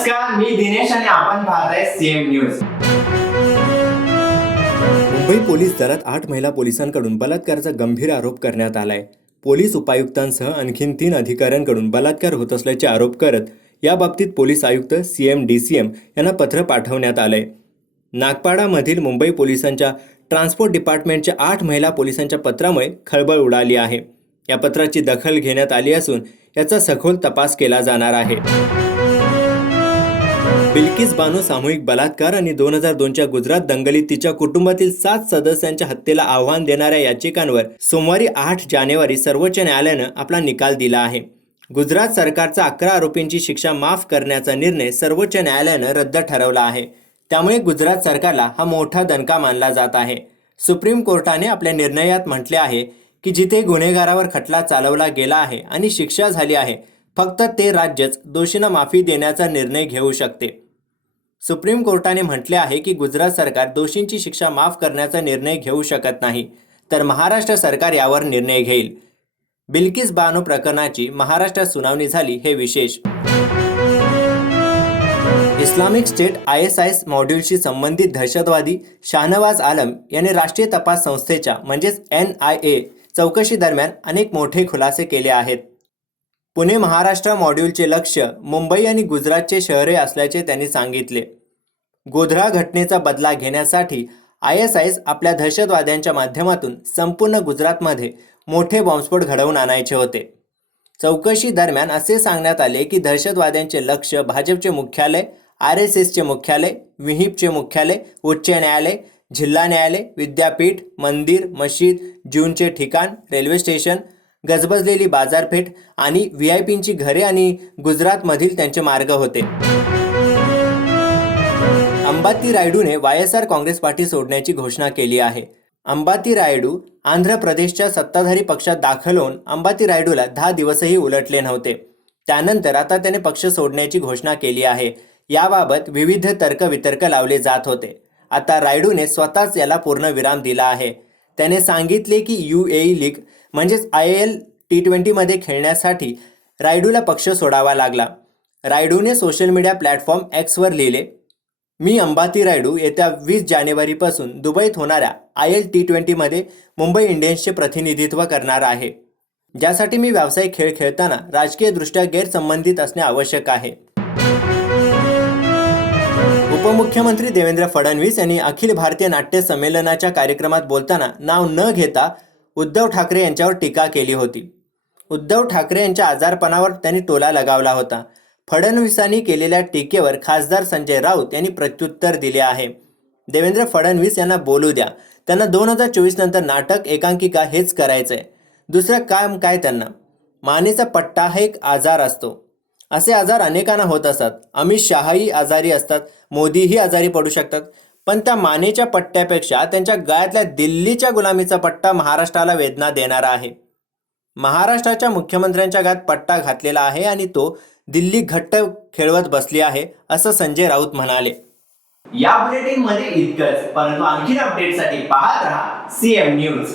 नमस्कार, मी दिनेश आणि आपण पाहताय सीएम न्यूज. मुंबई पोलीस दलात 8 महिला पोलिसांकडून बलात्काराचा गंभीर आरोप करण्यात आलाय. पोलीस उपायुक्तांसह आणखीन 3 अधिकाऱ्यांकडून बलात्कार होत असल्याचे आरोप करत याबाबतीत पोलीस आयुक्त सीएम डीसीएम यांना पत्र पाठवण्यात आलंय. नागपाडामधील मुंबई पोलिसांच्या ट्रान्सपोर्ट डिपार्टमेंटच्या 8 महिला पोलिसांच्या पत्रामुळे खळबळ उडाली आहे. या पत्राची दखल घेण्यात आली असून याचा सखोल तपास केला जाणार आहे. बिल्किस बानो सामूहिक बलात्कार आणि 2002च्या गुजरात दंगलीत तिच्या कुटुंबातील 7 सदस्यांच्या हत्येला आव्हान देणाऱ्या याचिकांवर सोमवारी 8 जानेवारी सर्वोच्च न्यायालयानं आपला निकाल दिला आहे. गुजरात सरकारचा 11 आरोपींची शिक्षा माफ करण्याचा निर्णय सर्वोच्च न्यायालयानं रद्द ठरवला आहे. त्यामुळे गुजरात सरकारला हा मोठा दणका मानला जात आहे. सुप्रीम कोर्टाने आपल्या निर्णयात म्हटले आहे की जिथे गुन्हेगारावर खटला चालवला गेला आहे आणि शिक्षा झाली आहे, फक्त ते राज्यच दोषींना माफी देण्याचा निर्णय घेऊ शकते. सुप्रीम कोर्टाने म्हटले आहे की गुजरात सरकार दोषींची शिक्षा माफ करण्याचा निर्णय घेऊ शकत नाही, तर महाराष्ट्र सरकार यावर निर्णय घेईल. बिल्किस बानो प्रकरणाची महाराष्ट्रात सुनावणी झाली हे विशेष. इस्लामिक स्टेट ISIS मॉड्यूलशी संबंधित दहशतवादी शाहनवाज आलम याने राष्ट्रीय तपास संस्थेच्या म्हणजेच NIA चौकशी दरम्यान अनेक मोठे खुलासे केले आहेत. पुणे महाराष्ट्र मॉड्यूलचे लक्ष मुंबई आणि गुजरातचे शहरे असल्याचे त्यांनी सांगितले. गोध्रा घटनेचा बदला घेण्यासाठी ISIS आपल्या दहशतवाद्यांच्या माध्यमातून संपूर्ण गुजरातमध्ये मोठे बॉम्बस्फोट घडवून आणायचे होते. चौकशी दरम्यान असे सांगण्यात आले की दहशतवाद्यांचे लक्ष भाजपचे मुख्यालय, RSSचे मुख्यालय, विहिपचे मुख्यालय, उच्च न्यायालय, जिल्हा न्यायालय, विद्यापीठ, मंदिर, मशीद, ज्यूंचे ठिकाण, रेल्वे स्टेशन, गजबजलेली बाजारपेठ आणि VIPंची घरे आणि गुजरातमधील त्यांचे मार्ग होते. अंबाती रायडूने YSR काँग्रेस पार्टी सोडण्याची घोषणा केली आहे. अंबाती रायडू आंध्र प्रदेशच्या सत्ताधारी पक्षात दाखल होऊन अंबाती रायडूला 10 दिवसही उलटले नव्हते. त्यानंतर आता त्याने पक्ष सोडण्याची घोषणा केली आहे. याबाबत विविध तर्कवितर्क लावले जात होते. आता रायडूने स्वतःच याला पूर्ण विराम दिला आहे. त्याने सांगितले की UAE लीग म्हणजेच IL T20 मध्ये खेळण्यासाठी रायडूला पक्ष सोडावा लागला. रायडूने सोशल मीडिया प्लॅटफॉर्म Xवर लिहिले, मी अंबाती रायडू येत्या 20 जानेवारीपासून दुबईत होणाऱ्या IL T20 मध्ये मुंबई इंडियन्सचे प्रतिनिधित्व करणार आहे, ज्यासाठी मी व्यावसायिक खेळ खेळताना राजकीयदृष्ट्या गैरसंबंधित असणे आवश्यक आहे. उपमुख्यमंत्री देवेंद्र फडणवीस यांनी अखिल भारतीय नाट्य संमेलनाच्या कार्यक्रमात बोलताना नाव न घेता उद्धव ठाकरे यांच्यावर टीका केली होती. उद्धव ठाकरे यांच्या आजारपणावर त्यांनी टोला लगावला होता. फडणवीसांनी केलेल्या टीकेवर खासदार संजय राऊत यांनी प्रत्युत्तर दिले आहे. देवेंद्र फडणवीस यांना बोलू द्या. त्यांना 2024 नंतर नाटक, एकांकिका हेच करायचंय. दुसरं काम काय त्यांना? मानेचा पट्टा हा एक आजार असतो. असे आजार अनेकांना होत असतात. अमित शहाही आजारी असतात, मोदीही आजारी पडू शकतात. पण त्या मानेच्या पट्ट्यापेक्षा त्यांच्या गळ्यातल्या दिल्लीच्या गुलामीचा पट्टा महाराष्ट्राला वेदना देणारा आहे. महाराष्ट्राच्या मुख्यमंत्र्यांच्या गळ्यात पट्टा घातलेला आहे आणि तो दिल्ली घट्ट खेळवत बसली आहे, असं संजय राऊत म्हणाले. या बुलेटिन मध्ये इतकंच, परंतु आणखी अपडेटसाठी पाहत राहा सीएम न्यूज.